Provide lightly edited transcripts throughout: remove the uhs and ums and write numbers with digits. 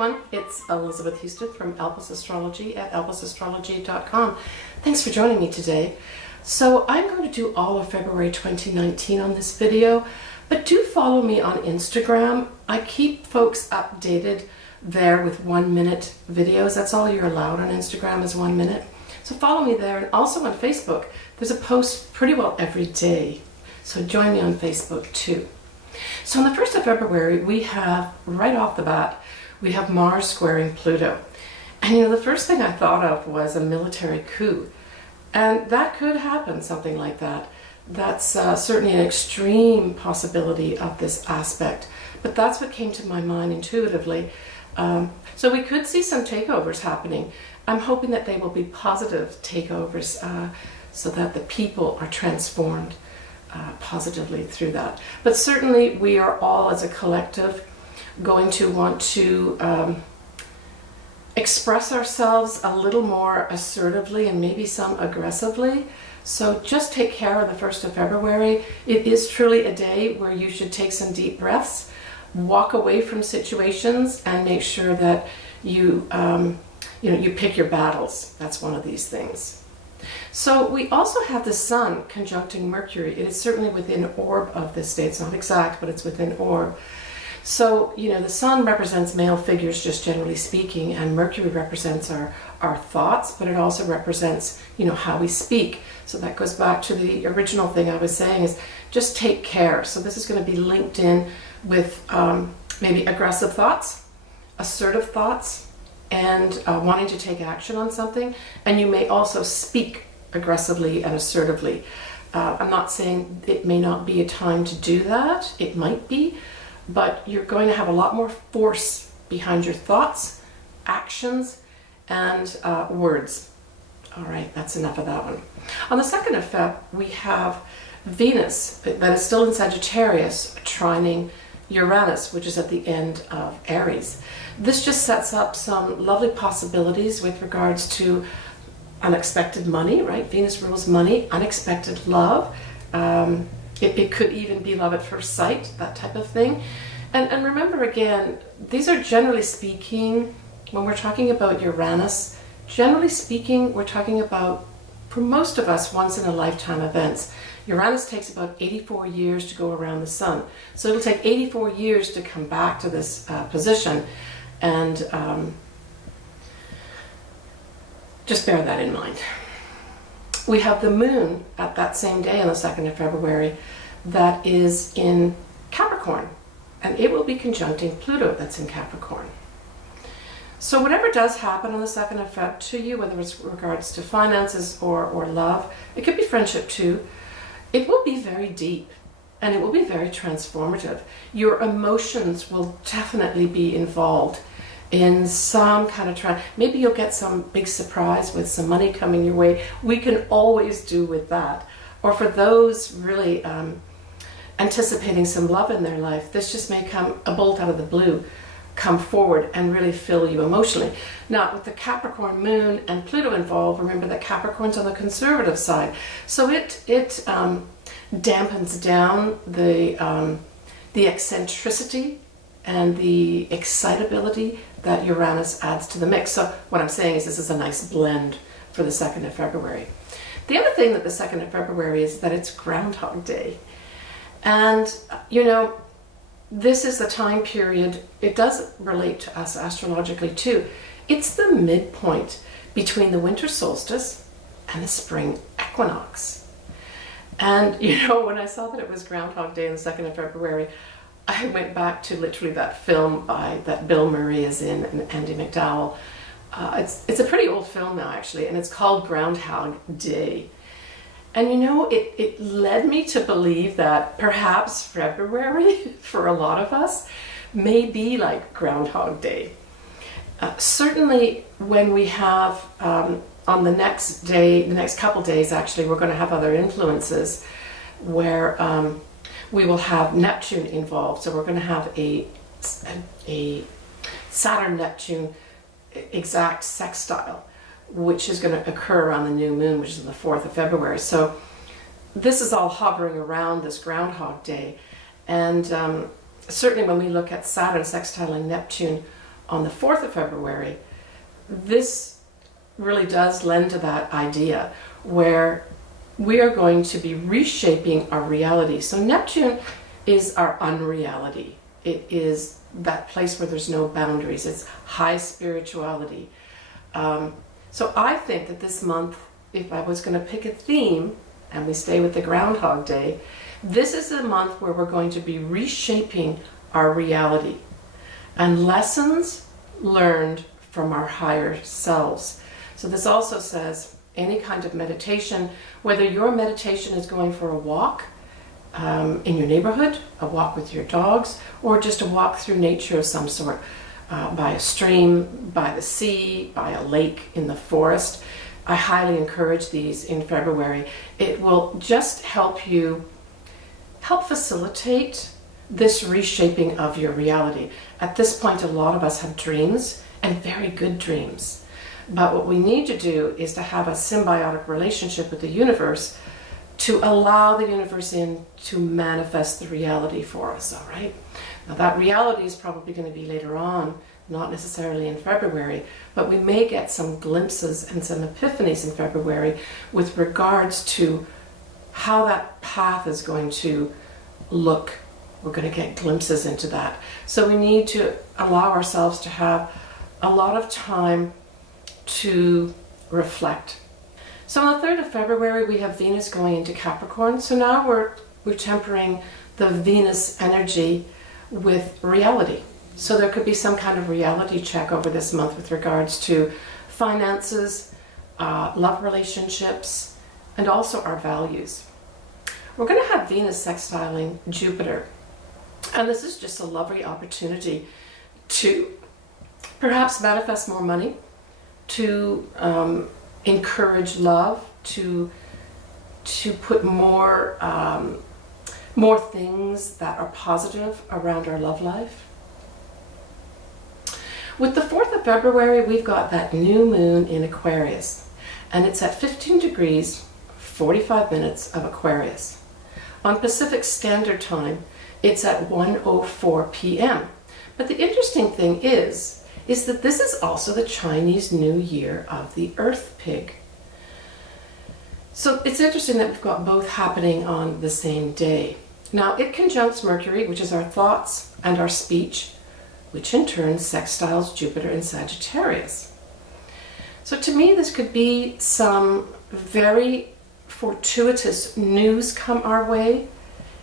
everyone, it's Elizabeth Houston from Elvis Astrology at elvisastrology.com. Thanks for joining me today. So I'm going to do all of February 2019 on this video, but do follow me on Instagram. I keep folks updated there with 1 minute videos. That's all you're allowed on Instagram is 1 minute. So follow me there, and also on Facebook. There's a post pretty well every day. So join me on Facebook too. So on the 1st of February, we have, right off the bat, we have Mars squaring Pluto. And you know, the first thing I thought of was a military coup. And that could happen, something like that. That's certainly an extreme possibility of this aspect. But that's what came to my mind intuitively. So we could see some takeovers happening. I'm hoping that they will be positive takeovers so that the people are transformed positively through that. But certainly we are all as a collective going to want to express ourselves a little more assertively and maybe some aggressively. So just take care of the 1st of February. It is truly a day where you should take some deep breaths, walk away from situations, and make sure that you you pick your battles. That's one of these things. So we also have the Sun conjuncting Mercury. It is certainly within orb of this day. It's not exact, but it's within orb. So, you know, the Sun represents male figures, just generally speaking, and Mercury represents our thoughts, but it also represents, you know, how we speak. So that goes back to the original thing I was saying, is just take care. So this is going to be linked in with maybe aggressive thoughts, assertive thoughts, and wanting to take action on something. And you may also speak aggressively and assertively. I'm not saying it may not be a time to do that. It might be. But you're going to have a lot more force behind your thoughts, actions, and words. All right, that's enough of that one. On the 2nd of Feb, we have Venus, that is still in Sagittarius, trining Uranus, which is at the end of Aries. This just sets up some lovely possibilities with regards to unexpected money, right? Venus rules money, unexpected love. It could even be love at first sight, that type of thing. And remember again, these are generally speaking, when we're talking about Uranus, generally speaking, we're talking about, for most of us, once in a lifetime events. Uranus takes about 84 years to go around the Sun. So it'll take 84 years to come back to this position. And just bear that in mind. We have the Moon at that same day on the 2nd of February that is in Capricorn, and it will be conjuncting Pluto that's in Capricorn. So whatever does happen on the 2nd of Feb to you, whether it's regards to finances or love, it could be friendship too, it will be very deep and it will be very transformative. Your emotions will definitely be involved in some kind of maybe you'll get some big surprise with some money coming your way. We can always do with that. Or for those really anticipating some love in their life, this just may come a bolt out of the blue, come forward and really fill you emotionally. Now with the Capricorn Moon and Pluto involved, remember that Capricorn's on the conservative side, so it dampens down the eccentricity and the excitability that Uranus adds to the mix. So what I'm saying is this is a nice blend for the 2nd of February. The other thing that the 2nd of February is that it's Groundhog Day. And, you know, this is the time period, it does relate to us astrologically too. It's the midpoint between the winter solstice and the spring equinox. And, you know, when I saw that it was Groundhog Day on the 2nd of February, I went back to literally that film that Bill Murray is in and Andy McDowell. It's a pretty old film now, actually, and it's called Groundhog Day. And you know, it led me to believe that perhaps February, for a lot of us, may be like Groundhog Day. Certainly when we have, on the next day, the next couple days actually, we're going to have other influences where we will have Neptune involved. So we're going to have a Saturn-Neptune exact sextile, which is going to occur around the new moon, which is on the 4th of February. So this is all hovering around this Groundhog Day. And certainly when we look at Saturn sextile and Neptune on the 4th of February, this really does lend to that idea where we are going to be reshaping our reality. So Neptune is our unreality. It is that place where there's no boundaries. It's high spirituality. So I think that this month, if I was going to pick a theme, and we stay with the Groundhog Day, this is a month where we're going to be reshaping our reality and lessons learned from our higher selves. So this also says any kind of meditation, whether your meditation is going for a walk in your neighborhood, a walk with your dogs, or just a walk through nature of some sort, by a stream, by the sea, by a lake, in the forest. I highly encourage these in February. It will just help facilitate this reshaping of your reality. At this point, a lot of us have dreams, and very good dreams. But what we need to do is to have a symbiotic relationship with the universe to allow the universe in to manifest the reality for us, all right? Now that reality is probably going to be later on, not necessarily in February, but we may get some glimpses and some epiphanies in February with regards to how that path is going to look. We're going to get glimpses into that. So we need to allow ourselves to have a lot of time to reflect. So on the 3rd of February, we have Venus going into Capricorn. So now we're tempering the Venus energy with reality. So there could be some kind of reality check over this month with regards to finances, love relationships, and also our values. We're going to have Venus sextiling Jupiter. And this is just a lovely opportunity to perhaps manifest more money, to encourage love, to put more things that are positive around our love life. With the 4th of February, we've got that new moon in Aquarius, and it's at 15 degrees, 45 minutes of Aquarius. On Pacific Standard Time, it's at 1:04 p.m. But the interesting thing is that this is also the Chinese New Year of the Earth Pig. So it's interesting that we've got both happening on the same day. Now it conjuncts Mercury, which is our thoughts and our speech, which in turn sextiles Jupiter in Sagittarius. So to me, this could be some very fortuitous news come our way.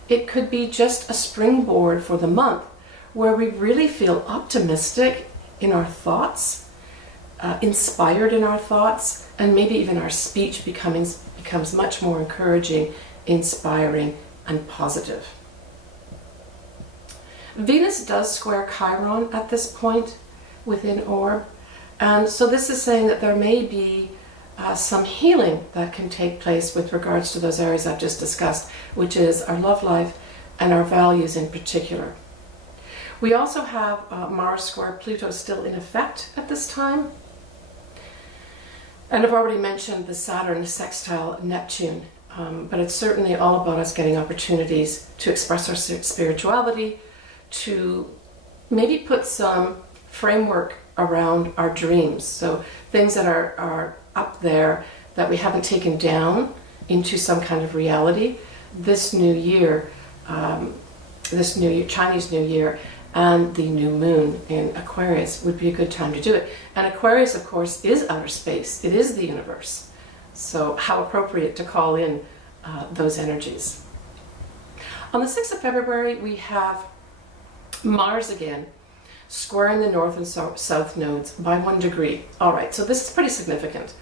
It could be just a springboard for the month where we really feel optimistic in our thoughts, inspired in our thoughts, and maybe even our speech becomes much more encouraging, inspiring, and positive. Venus does square Chiron at this point within Orb, and so this is saying that there may be some healing that can take place with regards to those areas I've just discussed, which is our love life and our values in particular. We also have Mars square Pluto still in effect at this time. And I've already mentioned the Saturn sextile Neptune, but it's certainly all about us getting opportunities to express our spirituality, to maybe put some framework around our dreams. So things that are up there that we haven't taken down into some kind of reality. This new year, Chinese New Year, and the new moon in Aquarius would be a good time to do it. And Aquarius, of course, is outer space. It is the universe. So how appropriate to call in those energies. On the 6th of February, we have Mars again, squaring the north and south nodes by 1 degree. All right, so this is pretty significant.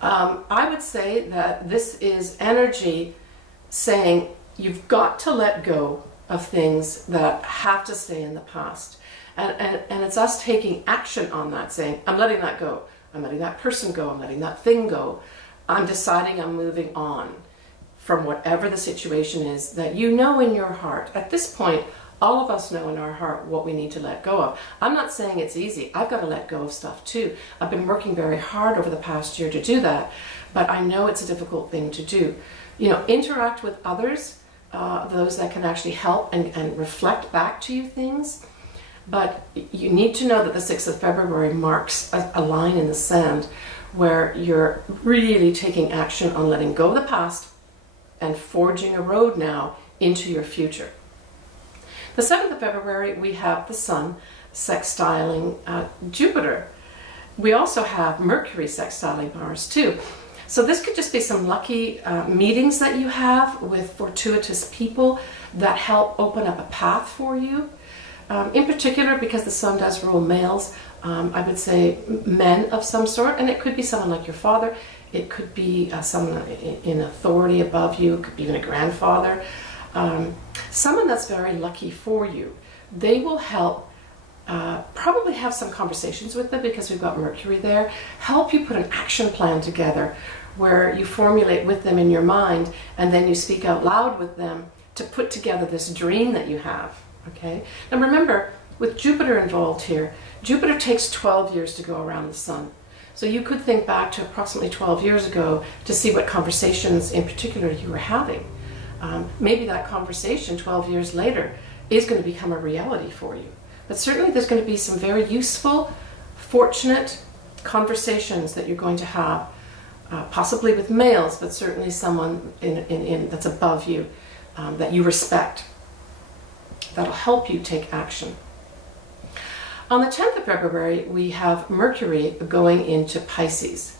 I would say that this is energy saying you've got to let go of things that have to stay in the past. And it's us taking action on that, saying, I'm letting that go. I'm letting that person go. I'm letting that thing go. I'm deciding I'm moving on from whatever the situation is that you know in your heart. At this point, all of us know in our heart what we need to let go of. I'm not saying it's easy. I've got to let go of stuff too. I've been working very hard over the past year to do that, but I know it's a difficult thing to do. You know, interact with others, those that can actually help and reflect back to you things. But you need to know that the 6th of February marks a line in the sand where you're really taking action on letting go of the past and forging a road now into your future. The 7th of February, we have the Sun sextiling Jupiter. We also have Mercury sextiling Mars too. So this could just be some lucky meetings that you have with fortuitous people that help open up a path for you. In particular, because the Sun does rule males, I would say men of some sort, and it could be someone like your father, it could be someone in authority above you, it could be even a grandfather, someone that's very lucky for you. They will help, probably have some conversations with them because we've got Mercury there, help you put an action plan together where you formulate with them in your mind and then you speak out loud with them to put together this dream that you have. Okay. Now remember, with Jupiter involved here, Jupiter takes 12 years to go around the Sun. So you could think back to approximately 12 years ago to see what conversations in particular you were having. Maybe that conversation 12 years later is going to become a reality for you. But certainly there's going to be some very useful, fortunate conversations that you're going to have, possibly with males, but certainly someone that's above you, that you respect. That'll help you take action. On the 10th of February, we have Mercury going into Pisces.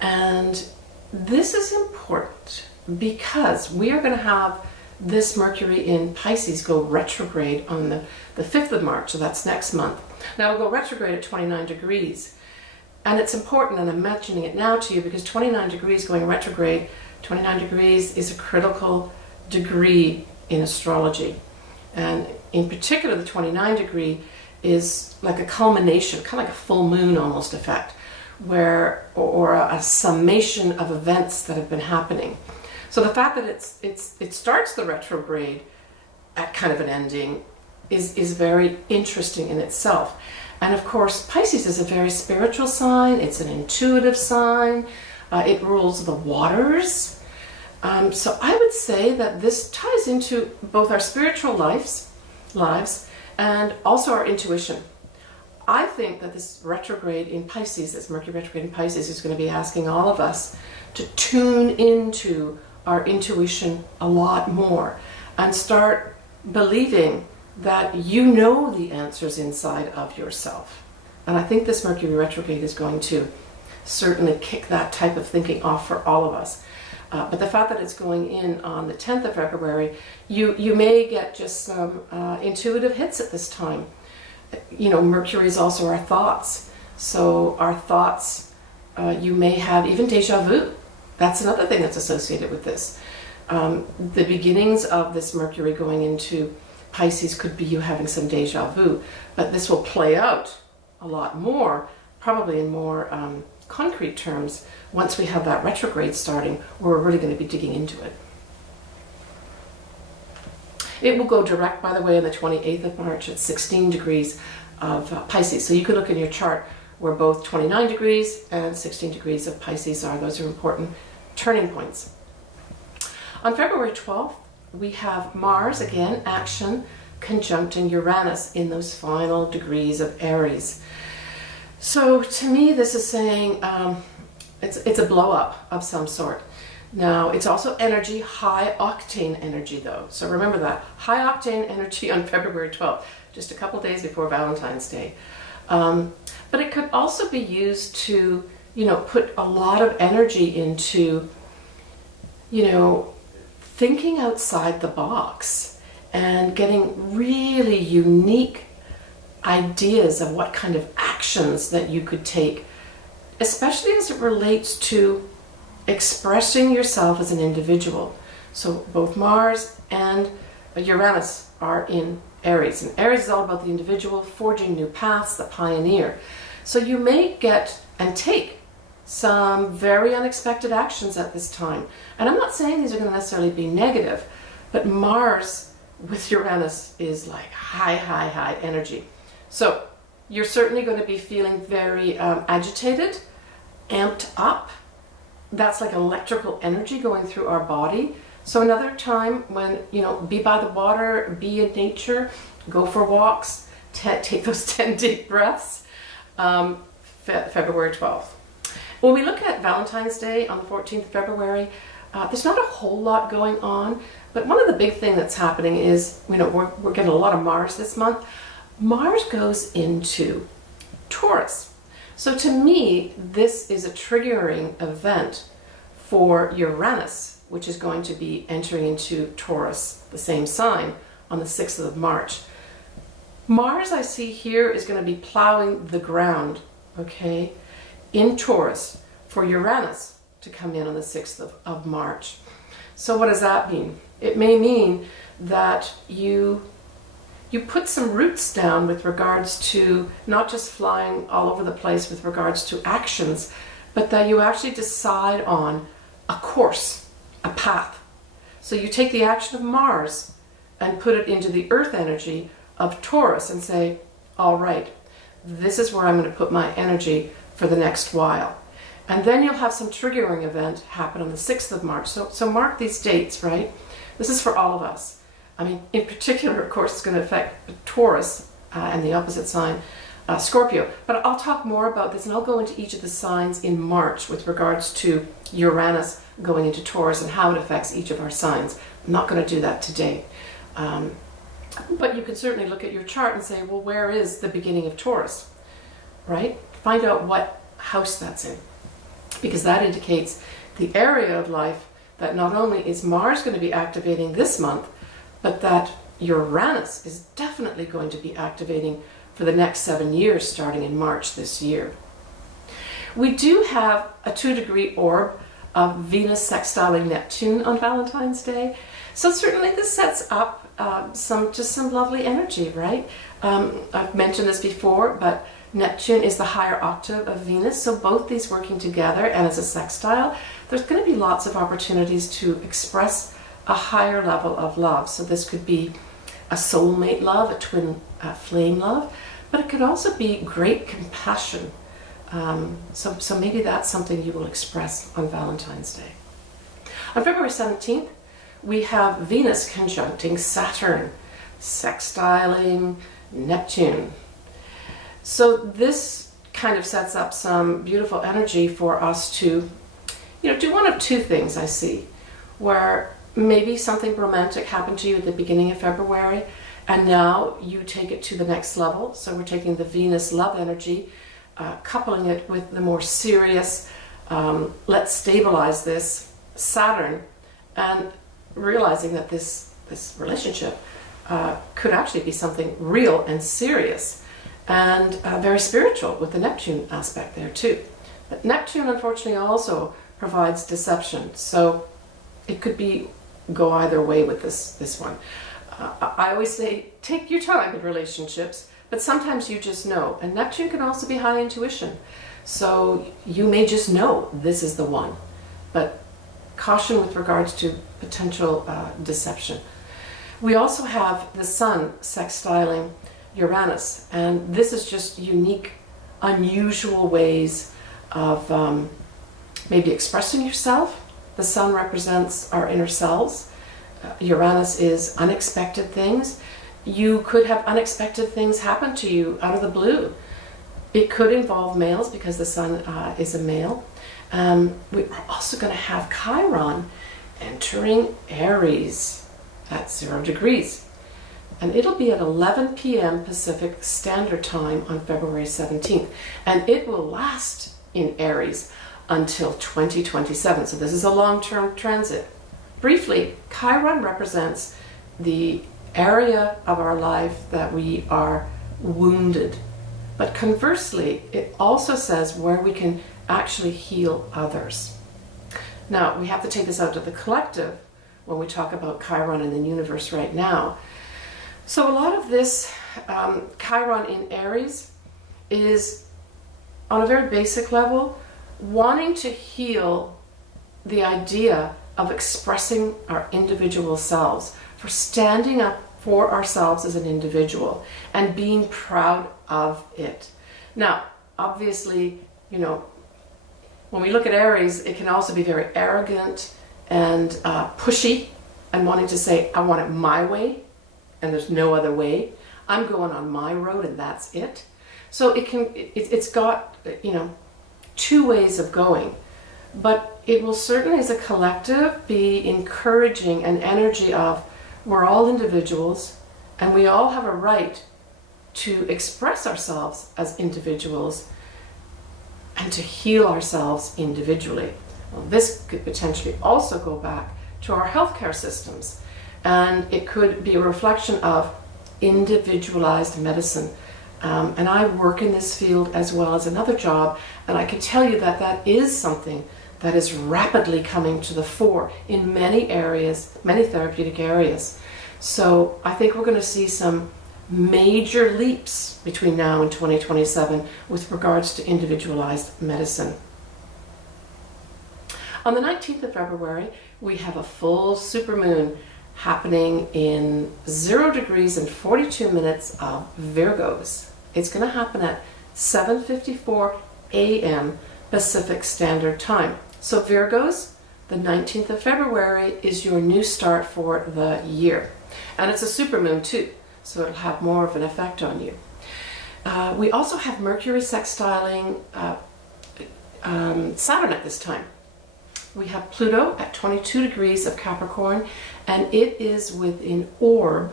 And this is important because we are going to have this Mercury in Pisces go retrograde on the 5th of March, so that's next month. Now it'll go retrograde at 29 degrees. And it's important, and I'm mentioning it now to you, because 29 degrees going retrograde, 29 degrees is a critical degree in astrology. And in particular, the 29 degree is like a culmination, kind of like a full moon almost effect, where, or a summation of events that have been happening. So the fact that it starts the retrograde at kind of an ending is very interesting in itself. And of course, Pisces is a very spiritual sign. It's an intuitive sign. It rules the waters. So I would say that this ties into both our spiritual lives and also our intuition. I think that this retrograde in Pisces, this Mercury retrograde in Pisces, is going to be asking all of us to tune into our intuition a lot more and start believing that you know the answers inside of yourself. And I think this Mercury retrograde is going to certainly kick that type of thinking off for all of us. But the fact that it's going in on the 10th of February, you may get just some intuitive hits at this time. You know, Mercury is also our thoughts. So our thoughts, you may have even déjà vu. That's another thing that's associated with this. The beginnings of this Mercury going into Pisces could be you having some déjà vu, but this will play out a lot more, probably in more concrete terms, once we have that retrograde starting, where we're really going to be digging into it. It will go direct, by the way, on the 28th of March at 16 degrees of Pisces. So you could look in your chart where both 29 degrees and 16 degrees of Pisces are. Those are important turning points. On February 12th, we have Mars, again, action, conjuncting Uranus in those final degrees of Aries. So to me, this is saying it's a blow up of some sort. Now, it's also energy, high octane energy though. So remember that, high octane energy on February 12th, just a couple days before Valentine's Day. But it could also be used to, you know, put a lot of energy into, you know, thinking outside the box and getting really unique ideas of what kind of actions that you could take, especially as it relates to expressing yourself as an individual. So both Mars and Uranus are in Aries, and Aries is all about the individual, forging new paths, the pioneer. So you may get and take some very unexpected actions at this time. And I'm not saying these are going to necessarily be negative, but Mars with Uranus is like high energy. So you're certainly going to be feeling very agitated, amped up. That's like electrical energy going through our body. So another time when, you know, be by the water, be in nature, go for walks, take those 10 deep breaths. February 12th. When we look at Valentine's Day on the 14th of February, there's not a whole lot going on, but one of the big things that's happening is, we're getting a lot of Mars this month. Mars goes into Taurus. So to me, this is a triggering event for Uranus, which is going to be entering into Taurus, the same sign, on the 6th of March. Mars, I see here, is going to be plowing the ground, okay, in Taurus for Uranus to come in on the 6th of March. So what does that mean? It may mean that you put some roots down with regards to not just flying all over the place with regards to actions, but that you actually decide on a course, a path. So you take the action of Mars and put it into the earth energy of Taurus and say, all right, this is where I'm going to put my energy for the next while. And then you'll have some triggering event happen on the 6th of March. So mark these dates, right? This is for all of us. I mean, in particular, of course, it's going to affect Taurus and the opposite sign, Scorpio. But I'll talk more about this, and I'll go into each of the signs in March with regards to Uranus going into Taurus and how it affects each of our signs. I'm not going to do that today. But you can certainly look at your chart and say, well, where is the beginning of Taurus, right? Find out what house that's in, because that indicates the area of life that not only is Mars going to be activating this month, but that Uranus is definitely going to be activating for the next 7 years, starting in March this year. We do have a 2-degree orb of Venus sextiling Neptune on Valentine's Day. So certainly this sets up some lovely energy, right? I've mentioned this before, but Neptune is the higher octave of Venus, so both these working together and as a sextile, there's going to be lots of opportunities to express a higher level of love. So this could be a soulmate love, a twin flame love, but it could also be great compassion. So maybe that's something you will express on Valentine's Day. On February 17th, we have Venus conjuncting Saturn, sextiling Neptune. So this kind of sets up some beautiful energy for us to, do one of two things I see, where maybe something romantic happened to you at the beginning of February, and now you take it to the next level. So we're taking the Venus love energy, coupling it with the more serious, let's stabilize this Saturn, and realizing that this relationship could actually be something real and serious, and very spiritual with the Neptune aspect there too. But Neptune unfortunately also provides deception, so it could go either way with this one. I always say take your time in relationships, but sometimes you just know. And Neptune can also be high intuition, so you may just know this is the one, but caution with regards to potential deception. We also have the Sun sextiling Uranus, and this is just unique, unusual ways of maybe expressing yourself. The Sun represents our inner selves. Uranus is unexpected things. You could have unexpected things happen to you out of the blue. It could involve males because the Sun is a male. We're also going to have Chiron entering Aries at 0 degrees. And it'll be at 11 p.m. Pacific Standard Time on February 17th. And it will last in Aries until 2027. So this is a long-term transit. Briefly, Chiron represents the area of our life that we are wounded. But conversely, it also says where we can actually heal others. Now, we have to take this out to the collective when we talk about Chiron in the universe right now. So a lot of this Chiron in Aries is, on a very basic level, wanting to heal the idea of expressing our individual selves, for standing up for ourselves as an individual and being proud of it. Now, obviously, when we look at Aries, it can also be very arrogant and pushy and wanting to say, I want it my way and there's no other way. I'm going on my road and that's it. So it's got, you know, two ways of going. But it will certainly, as a collective, be encouraging an energy of we're all individuals and we all have a right to express ourselves as individuals and to heal ourselves individually. Well, this could potentially also go back to our healthcare systems, and it could be a reflection of individualized medicine. And I work in this field as well as another job, and I can tell you that that is something that is rapidly coming to the fore in many areas, many therapeutic areas. So I think we're going to see some major leaps between now and 2027 with regards to individualized medicine. On the 19th of February, we have a full supermoon happening in 0 degrees and 42 minutes of Virgos. It's going to happen at 7:54 a.m. Pacific Standard Time. So Virgos, the 19th of February is your new start for the year. And it's a supermoon too, so it'll have more of an effect on you. We also have Mercury sextiling Saturn at this time. We have Pluto at 22 degrees of Capricorn, and it is within orb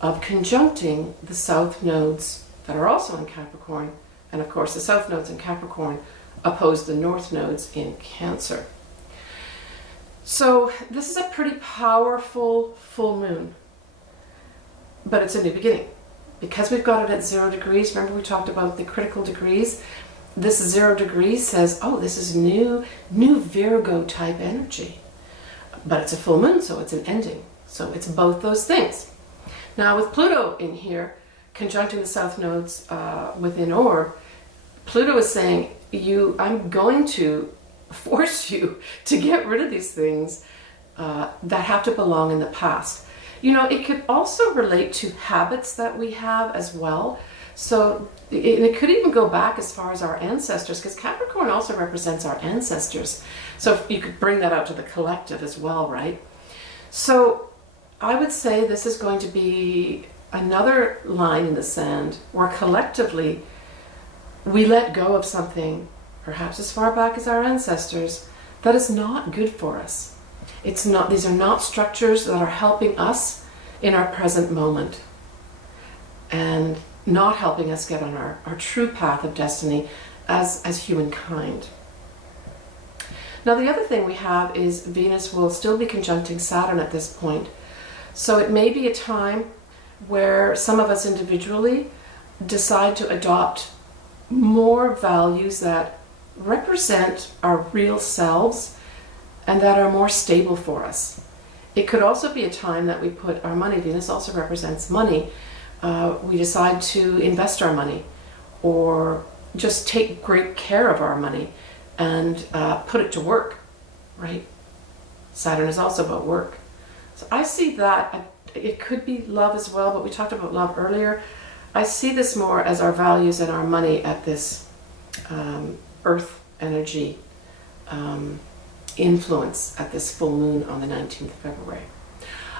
of conjuncting the south nodes that are also in Capricorn. And of course, the south nodes in Capricorn oppose the north nodes in Cancer. So this is a pretty powerful full moon, but it's a new beginning. Because we've got it at 0 degrees, remember we talked about the critical degrees? This 0 degrees says, oh, this is new Virgo type energy. But it's a full moon, so it's an ending. So it's both those things. Now with Pluto in here, conjuncting the south nodes within orb, Pluto is saying, I'm going to force you to get rid of these things that have to belong in the past. You know, it could also relate to habits that we have as well. So it could even go back as far as our ancestors, because Capricorn also represents our ancestors. So you could bring that out to the collective as well, right? So I would say this is going to be another line in the sand where collectively we let go of something, perhaps as far back as our ancestors, that is not good for us. It's not, these are not structures that are helping us in our present moment and not helping us get on our true path of destiny as humankind. Now the other thing we have is Venus will still be conjuncting Saturn at this point. So it may be a time where some of us individually decide to adopt more values that represent our real selves and that are more stable for us. It could also be a time that we put our money, Venus also represents money, we decide to invest our money or just take great care of our money and put it to work, right? Saturn is also about work. So I see that, it could be love as well, but we talked about love earlier. I see this more as our values and our money at this earth energy influence at this full moon on the 19th of February.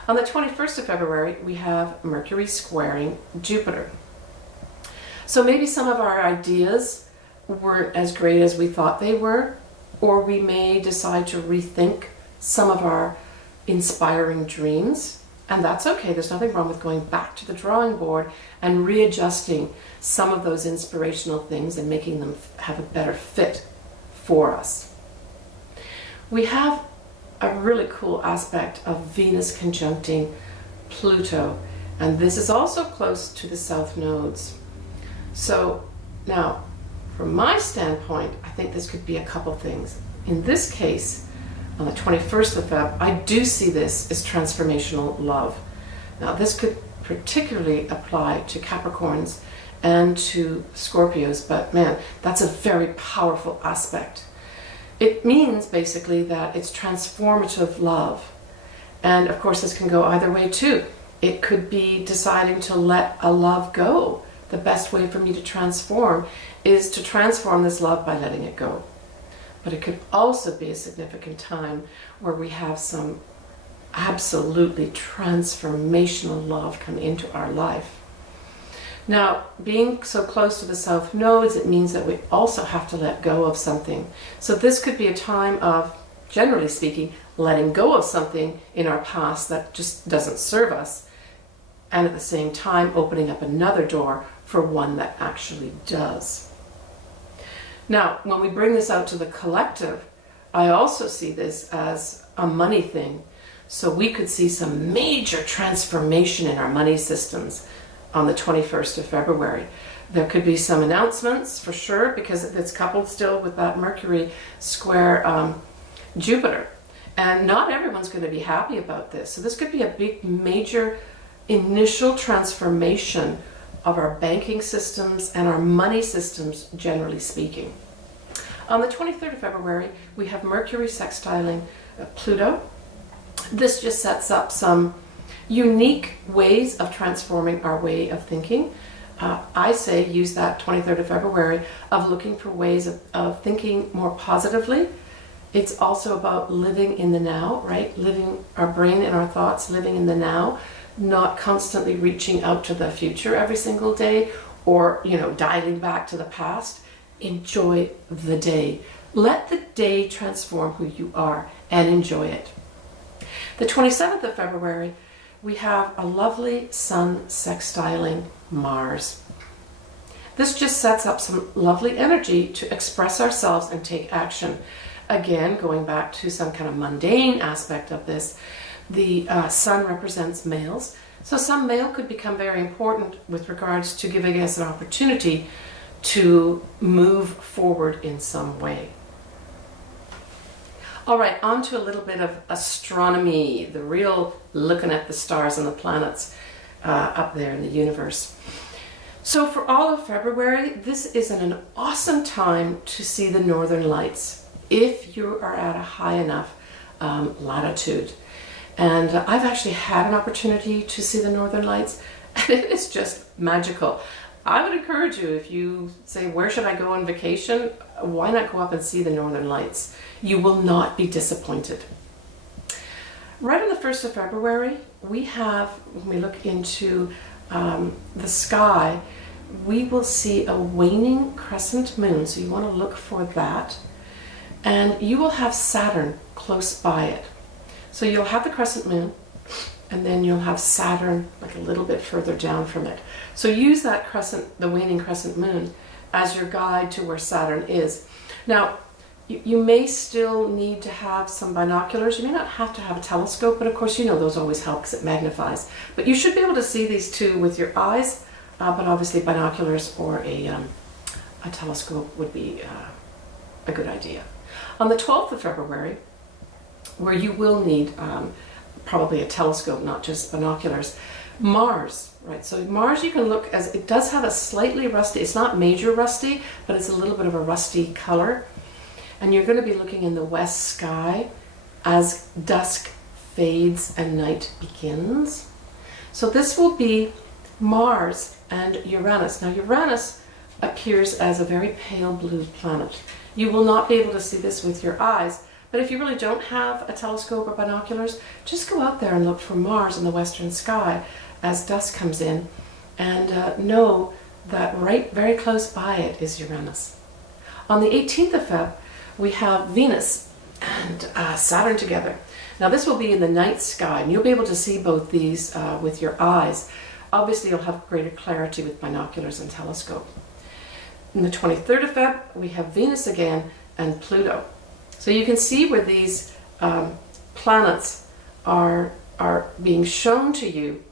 On the 21st of February, we have Mercury squaring Jupiter. So maybe some of our ideas weren't as great as we thought they were, or we may decide to rethink some of our inspiring dreams, and that's okay. There's nothing wrong with going back to the drawing board and readjusting some of those inspirational things and making them have a better fit for us. We have a really cool aspect of Venus conjuncting Pluto, and this is also close to the south nodes. So now, from my standpoint, I think this could be a couple things. In this case, on the 21st of Feb, I do see this as transformational love. Now this could particularly apply to Capricorns and to Scorpios, but man, that's a very powerful aspect. It means basically that it's transformative love. And of course this can go either way too. It could be deciding to let a love go. The best way for me to transform is to transform this love by letting it go. But it could also be a significant time where we have some absolutely transformational love come into our life. Now, being so close to the south nodes, it means that we also have to let go of something. So this could be a time of, generally speaking, letting go of something in our past that just doesn't serve us, and at the same time opening up another door for one that actually does. Now, when we bring this out to the collective, I also see this as a money thing. So we could see some major transformation in our money systems on the 21st of February. There could be some announcements for sure, because it's coupled still with that Mercury square Jupiter. And not everyone's going to be happy about this. So this could be a big, major initial transformation of our banking systems and our money systems, generally speaking. On the 23rd of February, we have Mercury sextiling Pluto. This just sets up some unique ways of transforming our way of thinking. I say use that 23rd of February of looking for ways of thinking more positively. It's also about living in the now, right? Living our brain and our thoughts, living in the now, not constantly reaching out to the future every single day, or, dialing back to the past. Enjoy the day. Let the day transform who you are and enjoy it. The 27th of February, we have a lovely Sun sextiling Mars. This just sets up some lovely energy to express ourselves and take action. Again, going back to some kind of mundane aspect of this, the Sun represents males. So some male could become very important with regards to giving us an opportunity to move forward in some way. All right, on to a little bit of astronomy, the real looking at the stars and the planets up there in the universe. So for all of February, this is an awesome time to see the northern lights if you are at a high enough latitude. And I've actually had an opportunity to see the northern lights, and it is just magical. I would encourage you, if you say, where should I go on vacation? Why not go up and see the northern lights? You will not be disappointed. Right on the 1st of February, we have, when we look into the sky, we will see a waning crescent moon. So you want to look for that. And you will have Saturn close by it. So you'll have the crescent moon, and then you'll have Saturn like a little bit further down from it. So use that crescent, the waning crescent moon, as your guide to where Saturn is. Now, you may still need to have some binoculars. You may not have to have a telescope, but of course, those always help because it magnifies. But you should be able to see these two with your eyes, but obviously binoculars or a telescope would be a good idea. On the 12th of February, where you will need probably a telescope, not just binoculars, Mars, right? So Mars, you can look as, it does have a slightly rusty, it's not major rusty, but it's a little bit of a rusty color. And you're going to be looking in the west sky as dusk fades and night begins. So this will be Mars and Uranus. Now Uranus appears as a very pale blue planet. You will not be able to see this with your eyes, but if you really don't have a telescope or binoculars, just go out there and look for Mars in the western sky as dusk comes in, and know that right very close by it is Uranus. On the 18th of Feb, we have Venus and Saturn together. Now this will be in the night sky, and you'll be able to see both these with your eyes. Obviously you'll have greater clarity with binoculars and telescope. On the 23rd of Feb, we have Venus again and Pluto. So you can see where these planets are being shown to you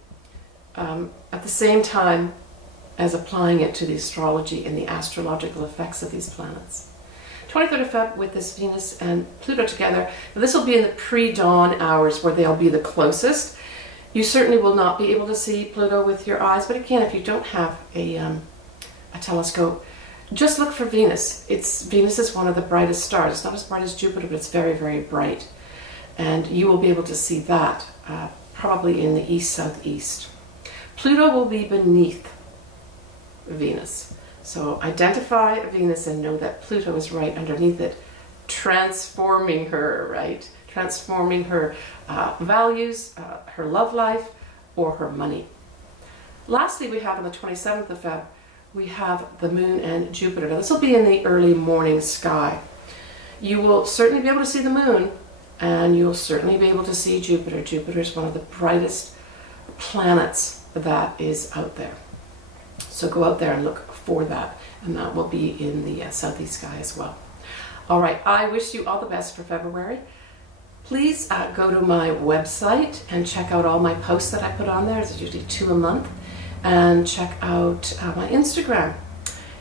at the same time as applying it to the astrology and the astrological effects of these planets. 23rd of Feb with this Venus and Pluto together. Now this will be in the pre-dawn hours where they'll be the closest. You certainly will not be able to see Pluto with your eyes, but again, if you don't have a telescope, just look for Venus. Venus is one of the brightest stars. It's not as bright as Jupiter, but it's very, very bright. And you will be able to see that probably in the east-southeast. Pluto will be beneath Venus. So identify Venus and know that Pluto is right underneath it, transforming her, right? Transforming her values, her love life, or her money. Lastly, we have on the 27th of Feb, we have the Moon and Jupiter. Now, this will be in the early morning sky. You will certainly be able to see the Moon, and you'll certainly be able to see Jupiter. Jupiter is one of the brightest planets that is out there. So go out there and look for that, and that will be in the southeast sky as well. All right, I wish you all the best for February. Please go to my website and check out all my posts that I put on there. There's usually 2 a month. And check out my Instagram.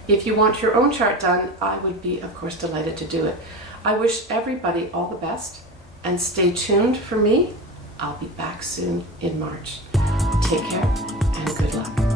If you want your own chart done, I would be, of course, delighted to do it. I wish everybody all the best, and stay tuned for me. I'll be back soon in March. Take care and good luck.